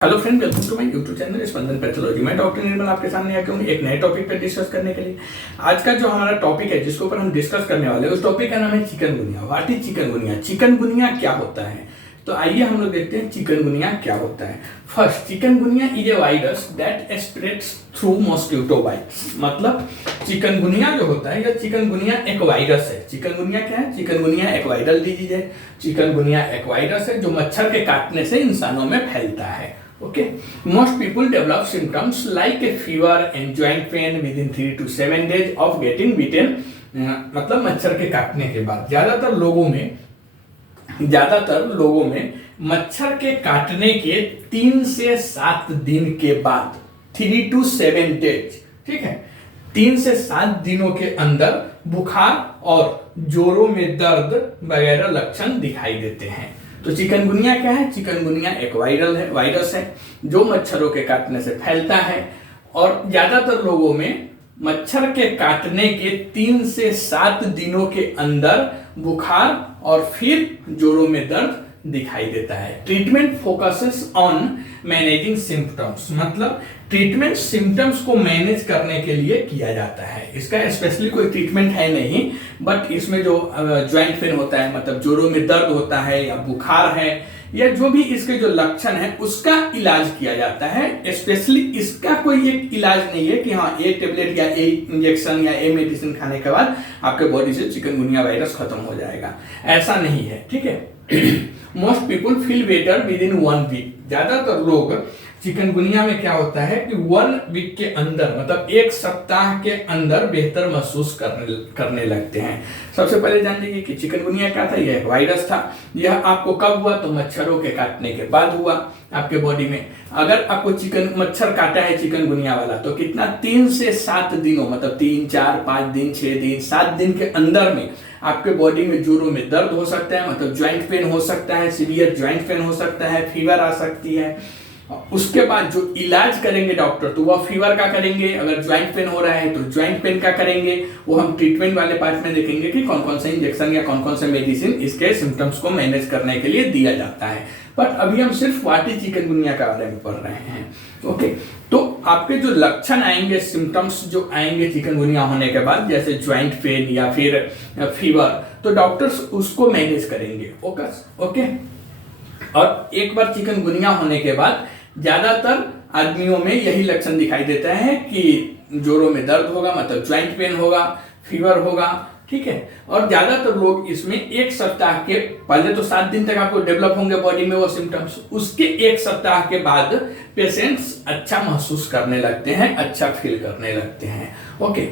Hello friend, welcome to my YouTube channel Spandan pathology. मैं doctor Nirmal आपके सामने आके हूँ एक नए टॉपिक पर डिस्कस करने के लिए। आज का जो हमारा टॉपिक है जिसके ऊपर हम डिस्कस करने वाले हैं उस टॉपिक का नाम है chikungunya. What is chikungunya? Chikungunya क्या होता है? तो आइए हम लोग देखते हैं चिकनगुनिया क्या होता है। First, chikungunya is a virus that spreads through mosquito bites. मतलब चिकनगुनिया जो होता है या चिकनगुनिया एक वायरस है। चिकनगुनिया क्या है? चिकनगुनिया एक वायरल डिजीज है। चिकनगुनिया एक वायरस है जो मच्छर के काटने से इंसानों में फैलता है। Okay, most people develop symptoms like a fever and joint pain within 3 to 7 days of getting bitten। मतलब मच्छर के काटने के बाद ज्यादातर लोगों में मच्छर के काटने के 3 से 7 दिन के बाद 3 to 7 days, ठीक है, 3 से 7 दिनों के अंदर बुखार और जोरों में दर्द वगैरह लक्षण दिखाई देते हैं। तो चिकनगुनिया क्या है? चिकनगुनिया एक वायरस है जो मच्छरों के काटने से फैलता है और ज्यादातर लोगों में मच्छर के काटने के 3 से 7 दिनों के अंदर बुखार और फिर जोरों में दर्द दिखाई देता है। Treatment focuses on managing symptoms. मतलब ट्रीटमेंट सिम्टम्स को मैनेज करने के लिए किया जाता है। इसका स्पेशली कोई ट्रीटमेंट है नहीं, बट इसमें जो ज्वाइंट पेन होता है, मतलब जोड़ों में दर्द होता है या बुखार है या जो भी इसके जो लक्षण है उसका इलाज किया जाता है। स्पेशली इसका कोई एक इलाज नहीं है कि हाँ ए टेबलेट या ए इंजेक्शन या ए मेडिसिन खाने के बाद आपके बॉडी से चिकनगुनिया वायरस खत्म हो जाएगा, ऐसा नहीं है, ठीक है। Most people feel better within 1 week. ज्यादातर लोग चिकनगुनिया में क्या होता है कि 1 वीक के अंदर, मतलब 1 सप्ताह के अंदर बेहतर महसूस करने लगते हैं। सबसे पहले जान लीजिए कि चिकनगुनिया क्या था। यह एक वायरस था। यह आपको कब हुआ? तो मच्छरों के काटने के बाद हुआ आपके बॉडी में। अगर आपको मच्छर काटा है चिकनगुनिया वाला तो कितना? 3 से 7 दिनों, मतलब 3, 4, 5 दिन, 6 दिन, 7 दिन के अंदर में आपके बॉडी में जोड़ों में दर्द हो सकता है, मतलब ज्वाइंट पेन हो सकता है, सीवियर ज्वाइंट पेन हो सकता है, फीवर आ सकती है। उसके बाद जो इलाज करेंगे डॉक्टर, तो वह फीवर का करेंगे। अगर ज्वाइंट पेन हो रहा है तो ज्वाइंट पेन का करेंगे। वो हम ट्रीटमेंट वाले पार्ट में देखेंगे कि कौन कौन से इंजेक्शन या कौन कौन से मेडिसिन इसके सिम्टम्स को मैनेज करने के लिए दिया जाता है। बट अभी हम सिर्फ व्हाट इज चिकनगुनिया के बारे में पढ़ रहे हैं। ओके, तो आपके जो लक्षण आएंगे, सिम्टम्स जो आएंगे चिकनगुनिया होने के बाद, जैसे ज्वाइंट पेन या फिर फीवर, तो डॉक्टर्स उसको मैनेज करेंगे। ओके। और एक बार चिकनगुनिया होने के बाद ज्यादातर आदमियों में यही लक्षण दिखाई देता है कि जोड़ों में दर्द होगा, मतलब ज्वाइंट पेन होगा, फीवर होगा, ठीक है। और ज्यादातर लोग इसमें 1 सप्ताह के पहले तो 7 दिन तक आपको डेवलप होंगे बॉडी में वो सिम्टम्स। उसके 1 सप्ताह के बाद पेशेंट्स अच्छा महसूस करने लगते हैं, अच्छा फील करने लगते हैं। Okay,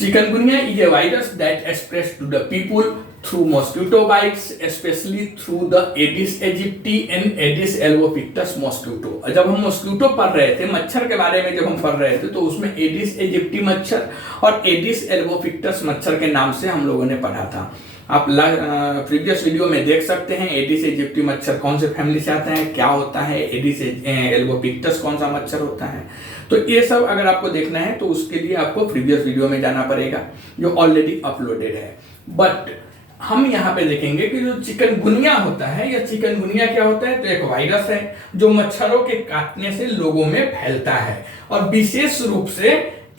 chikungunya is a virus that spreads to the people through mosquito bites, especially through the Aedes aegypti and Aedes albopictus mosquito। जब हम मॉस्किटो पढ़ रहे थे, मच्छर के बारे में जब हम पढ़ रहे थे, तो उसमें एडिस एजिप्टी मच्छर और एडिस एल्बोपिक्टस मच्छर के नाम से हम लोगों ने पढ़ा था। आप प्रीवियस वीडियो में देख सकते हैं एडिस एजिप्टी मच्छर कौन से फैमिली से आता है, क्या होता है, एडिस एल्बोपिक्टस कौन सा मच्छर होता है। तो ये सब अगर आपको देखना है तो उसके लिए आपको प्रीवियस वीडियो में जाना पड़ेगा जो ऑलरेडी अपलोडेड है। बट हम यहाँ पे देखेंगे कि जो चिकनगुनिया होता है या चिकनगुनिया क्या होता है, तो एक वायरस है जो मच्छरों के काटने से लोगों में फैलता है और विशेष रूप से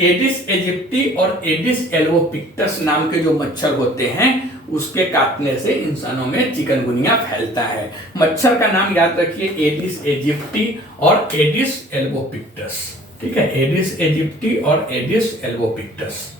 एडिस एजिप्टी और एडिस एल्बोपिक्टस नाम के जो मच्छर होते हैं उसके काटने से इंसानों में चिकनगुनिया फैलता है। मच्छर का नाम याद रखिए, एडिस एजिप्टी और एडिस एल्बोपिक्टस, ठीक है, एडिस एजिप्टी और Aedes albopictus.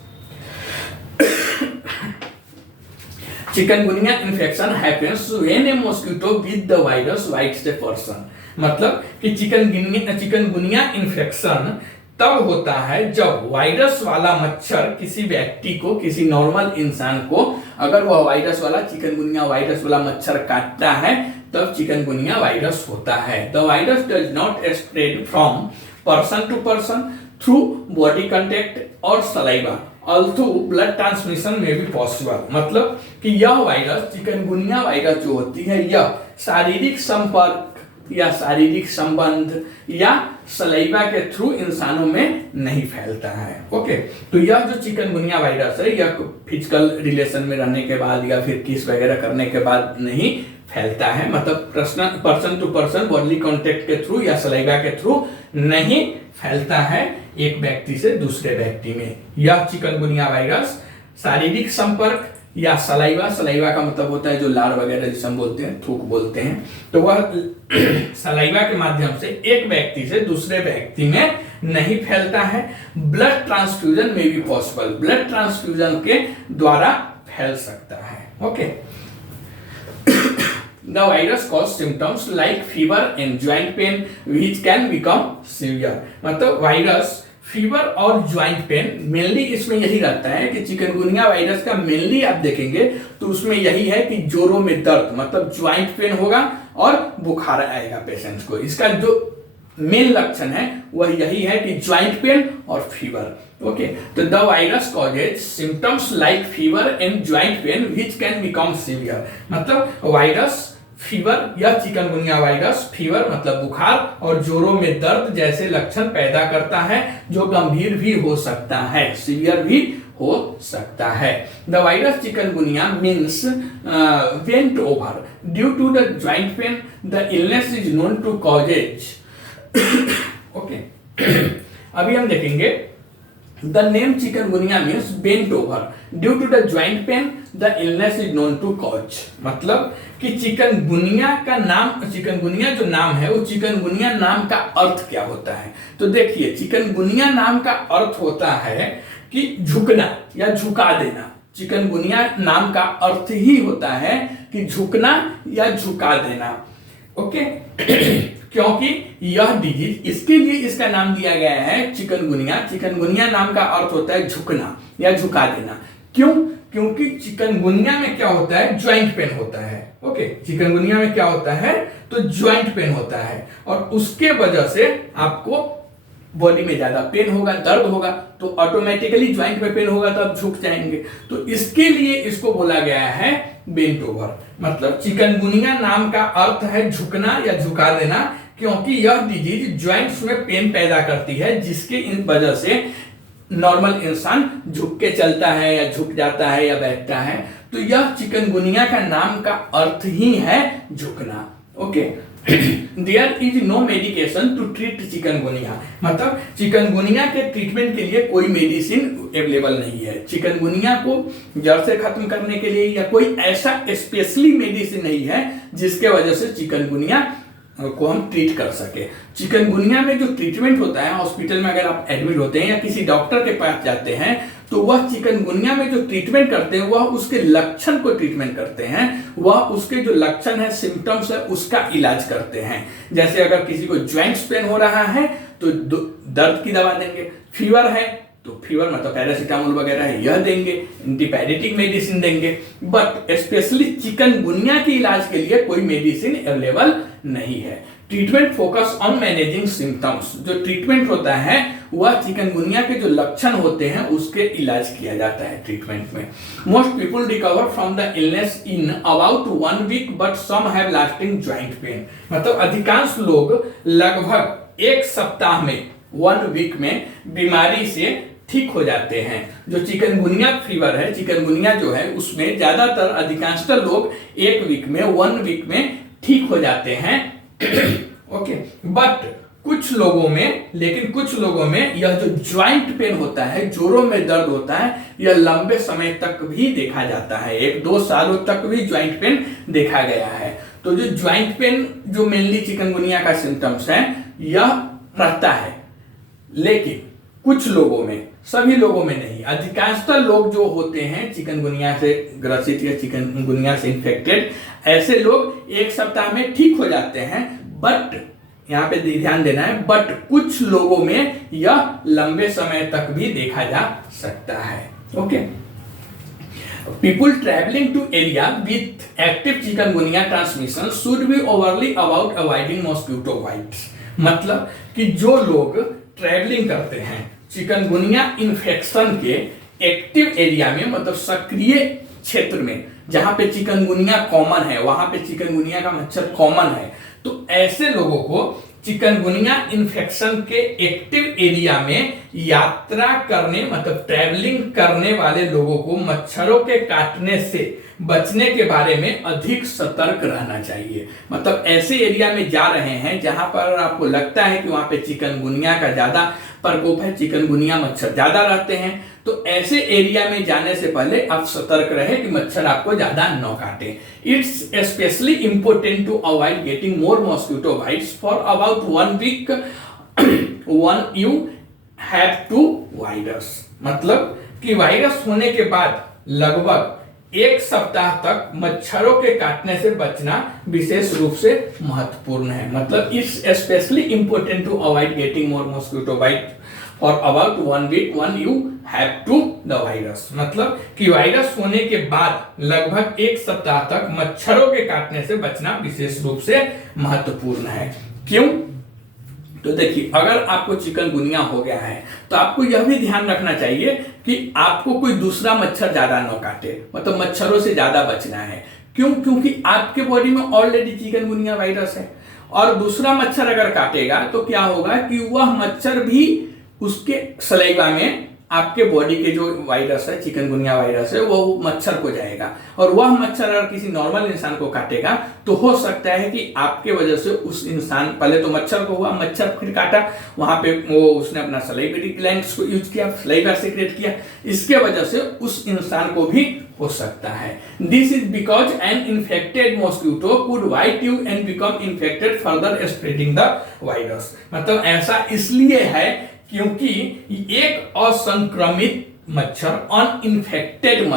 Chikungunya infection happens when A mosquito with the virus bytes the person. मतलब कि चिकनगुनिया इन्फेक्शन तब होता है जब वायरस वाला मच्छर किसी व्यक्ति को, किसी नॉर्मल इंसान को, अगर वह वायरस वाला चिकनगुनिया वायरस वाला मच्छर काटता है तब चिकनगुनिया वायरस होता है। The virus does not spread from person to person through body contact और सलाइवा, ऑल्थो ब्लड ट्रांसमिशन में भी पॉसिबल। मतलब कि यह वायरस, चिकनगुनिया वायरस जो होती है, यह शारीरिक संपर्क या शारीरिक संबंध या सलाइवा के थ्रू इंसानों में नहीं फैलता है। ओके, तो यह जो चिकनगुनिया वायरस है यह फिजिकल रिलेशन में रहने के बाद या फिर किस वगैरह करने के बाद नहीं फैलता है, मतलब person to person body contact के थ्रू या सलाइवा के थ्रू नहीं फैलता है एक व्यक्ति से दूसरे व्यक्ति में। यह चिकनगुनिया वायरस शारीरिक संपर्क या सलाइवा का मतलब होता है जो लार वगैरह जिसे हम बोलते हैं, थूक बोलते हैं, तो वह सलाइवा के माध्यम से एक व्यक्ति से दूसरे व्यक्ति में नहीं फैलता है। ब्लड ट्रांसफ्यूजन में भी पॉसिबल, ब्लड ट्रांसफ्यूजन के द्वारा फैल सकता है। Okay, the virus cause symptoms like fever and joint pain which can become severe. मतलब वायरस फीवर और ज्वाइंट पेन मेनली इसमें यही रहता है कि चिकनगुनिया वायरस का मेनली आप देखेंगे तो उसमें यही है कि जोड़ों में दर्द, मतलब ज्वाइंट पेन होगा और बुखार आएगा पेशेंट्स को। इसका जो मेन लक्षण है वह यही है कि ज्वाइंट पेन और फीवर। ओके, तो the virus causes symptoms like fever and joint pain which can become severe. मतलब वायरस फीवर या चिकनगुनिया वायरस फीवर मतलब बुखार और जोड़ों में दर्द जैसे लक्षण पैदा करता है जो गंभीर भी हो सकता है, सीवियर भी हो सकता है। The virus chikungunya means went over due to the joint pain, the illness is known to causes. Okay, अभी हम देखेंगे the name chikungunya means bent over due to the joint pain, the illness is known to cause. मतलब कि chikungunya का नाम, chikungunya जो नाम है वो चिकनगुनिया नाम का अर्थ क्या होता है। तो देखिए चिकनगुनिया नाम का अर्थ होता है कि झुकना या झुका देना। चिकनगुनिया नाम का अर्थ ही होता है कि झुकना या झुका देना। ओके, क्योंकि यह डिजीज, इसके लिए इसका नाम दिया गया है चिकनगुनिया। चिकनगुनिया नाम का अर्थ होता है झुकना या झुका देना। क्यों? क्योंकि चिकनगुनिया में क्या होता है, ज्वाइंट पेन होता है। ओके, चिकनगुनिया में क्या होता है तो ज्वाइंट पेन होता है और उसके वजह से आपको बॉडी में ज्यादा पेन होगा, दर्द होगा, तो ऑटोमेटिकली ज्वाइंट में पेन होगा तो आप झुक जाएंगे। तो इसके लिए इसको बोला गया है बेंट ओवर। मतलब चिकनगुनिया नाम का अर्थ है झुकना या झुका देना, क्योंकि यह डिजीज ज्वाइंट्स में पेन पैदा करती है जिसके इन वजह से नॉर्मल इंसान झुक के चलता है या झुक जाता है या बैठता है। तो यह चिकनगुनिया का नाम का अर्थ ही है झुकना। Okay, there is no medication to treat chikungunya. मतलब चिकनगुनिया के ट्रीटमेंट के लिए कोई मेडिसिन अवेलेबल नहीं है। चिकनगुनिया को जड़ से खत्म करने के लिए या कोई ऐसा स्पेशली मेडिसिन नहीं है जिसके वजह से चिकनगुनिया को हम ट्रीट कर सके। चिकनगुनिया में जो ट्रीटमेंट होता है हॉस्पिटल में, अगर आप एडमिट होते हैं या किसी डॉक्टर के पास जाते हैं तो वह चिकनगुनिया में जो ट्रीटमेंट करते हैं वह उसके लक्षण को ट्रीटमेंट करते हैं, वह उसके जो लक्षण है, सिम्टम्स है, उसका इलाज करते हैं। जैसे अगर किसी को ज्वाइंट्स पेन हो रहा है तो दर्द की दवा देंगे, फीवर है तो फीवर मतलब पैरासीटामोल वगैरह है यह देंगे, एंटीपायरेटिक मेडिसिन देंगे। बट स्पेशली चिकनगुनिया के इलाज के लिए कोई मेडिसिन अवेलेबल नहीं है। Treatment focus on managing symptoms. जो ट्रीटमेंट होता है वह चिकनगुनिया के जो लक्षण होते हैं उसके इलाज किया जाता है ट्रीटमेंट में। Most people recover from the illness in about 1 week but some have lasting joint pain. मतलब अधिकांश लोग लगभग 1 सप्ताह में, 1 वीक में बीमारी से ठीक हो जाते हैं। जो चिकनगुनिया फीवर है, चिकनगुनिया जो है उसमें ज्यादातर अधिकांशतः लोग 1 वीक में, 1 वीक में ठीक हो जाते हैं। ओके, बट कुछ लोगों में, लेकिन कुछ लोगों में यह जो ज्वाइंट पेन होता है, जोड़ों में दर्द होता है, यह लंबे समय तक भी देखा जाता है। 1-2 सालों तक भी ज्वाइंट पेन देखा गया है। तो जो ज्वाइंट पेन जो मेनली चिकनगुनिया का सिम्टम्स है यह रहता है, लेकिन कुछ लोगों में, सभी लोगों में नहीं। अधिकांशतः लोग जो होते हैं चिकनगुनिया से ग्रसित या चिकनगुनिया से इन्फेक्टेड, ऐसे लोग 1 सप्ताह में ठीक हो जाते हैं। बट यहाँ पे ध्यान देना है, बट कुछ लोगों में यह लंबे समय तक भी देखा जा सकता है। Okay, people travelling to area with active chikungunya transmission should be overly about avoiding mosquito bites. मतलब कि जो लोग ट्रेवलिंग करते हैं चिकनगुनिया इन्फेक्शन के एक्टिव एरिया में, मतलब सक्रिय क्षेत्र में जहां पे चिकनगुनिया कॉमन है, वहां पे चिकनगुनिया का मच्छर कॉमन है, तो ऐसे लोगों को चिकनगुनिया इन्फेक्शन के एक्टिव एरिया में यात्रा करने, मतलब ट्रैवलिंग करने वाले लोगों को मच्छरों के काटने से बचने के बारे में अधिक सतर्क रहना चाहिए। मतलब ऐसे एरिया में जा रहे हैं जहां पर आपको लगता है कि वहां पे चिकनगुनिया का ज्यादा प्रकोप है, चिकनगुनिया मच्छर ज्यादा रहते हैं, तो ऐसे एरिया में जाने से पहले आप सतर्क रहे कि मच्छर आपको ज्यादा न काटे। It's specially important to avoid getting more mosquito bites for about 1 week when you have to virus. मतलब कि वायरस होने के बाद लगभग 1 सप्ताह तक मच्छरों के काटने से बचना विशेष रूप से महत्वपूर्ण है। मतलब it's specially important to avoid getting more mosquito bite for about 1 week when you have to the virus. मतलब कि वायरस होने के बाद लगभग 1 सप्ताह तक मच्छरों के काटने से बचना विशेष रूप से महत्वपूर्ण है। क्यों? तो देखिए, अगर आपको चिकनगुनिया हो गया है तो आपको यह भी ध्यान रखना चाहिए कि आपको कोई दूसरा मच्छर ज्यादा न काटे, मतलब मच्छरों से ज्यादा बचना है। क्यों? क्योंकि आपके बॉडी में ऑलरेडी चिकनगुनिया वायरस है और दूसरा मच्छर अगर काटेगा तो क्या होगा कि वह मच्छर भी उसके सलाइवा में आपके बॉडी के जो वायरस है, चिकनगुनिया वायरस है, वो मच्छर को जाएगा और वह मच्छर अगर किसी नॉर्मल इंसान को काटेगा तो हो सकता है कि आपके वजह से उस इंसान, पहले तो मच्छर को हुआ, मच्छर फिर काटा, वहां पे वो उसने अपना सलाइवरी ग्लैंड्स को यूज किया, सलाइवा सीक्रेट किया, इसके वजह से उस इंसान को भी हो सकता है। This is because an infected mosquito could bite you and become infected further spreading the virus. मतलब ऐसा इसलिए है क्योंकि एक असंक्रमित मच्छर, अनइन्फेक्टेड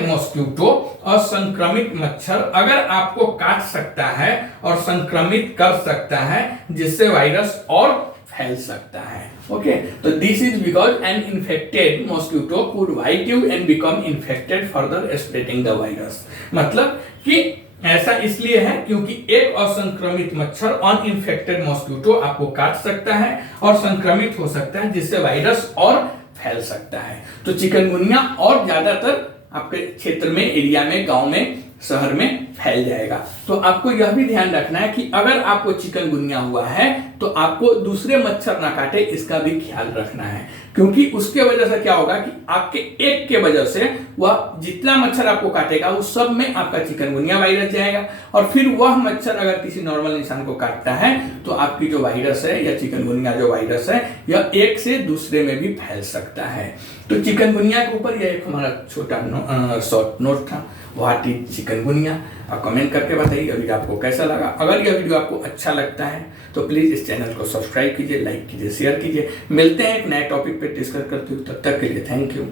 मॉस्किटो, असंक्रमित मच्छर अगर आपको काट सकता है और संक्रमित कर सकता है, जिससे वायरस और फैल सकता है। ओके, तो this is because an infected mosquito could bite you and become infected further spreading the virus. मतलब कि ऐसा इसलिए है क्योंकि एक असंक्रमित मच्छर, अनइन्फेक्टेड मॉस्किटो आपको काट सकता है और संक्रमित हो सकता है, जिससे वायरस और फैल सकता है। तो चिकनगुनिया और ज्यादातर आपके क्षेत्र में, एरिया में, गांव में, शहर में फैल जाएगा। तो आपको यह भी ध्यान रखना है कि अगर आपको चिकनगुनिया हुआ है तो आपको दूसरे मच्छर ना काटे, इसका भी ख्याल रखना है, क्योंकि उसके वजह से क्या होगा कि आपके एक के वजह से वह जितना मच्छर आपको काटेगा उस सब में आपका चिकनगुनिया वायरस जाएगा और फिर वह मच्छर अगर किसी नॉर्मल इंसान को काटता है तो आपकी जो वायरस है या चिकनगुनिया जो वायरस है यह एक से दूसरे में भी फैल सकता है। तो चिकनगुनिया के ऊपर यह एक हमारा छोटा शॉर्ट नोट था, व्हाट इज चिकनगुनिया। आप कमेंट करके बताइए वीडियो आपको कैसा लगा। अगर यह वीडियो आपको अच्छा लगता है तो प्लीज इस चैनल को सब्सक्राइब कीजिए, लाइक कीजिए, शेयर कीजिए। मिलते हैं एक नए टॉपिक पे डिस्कस करते हुए, तब तक के लिए थैंक यू।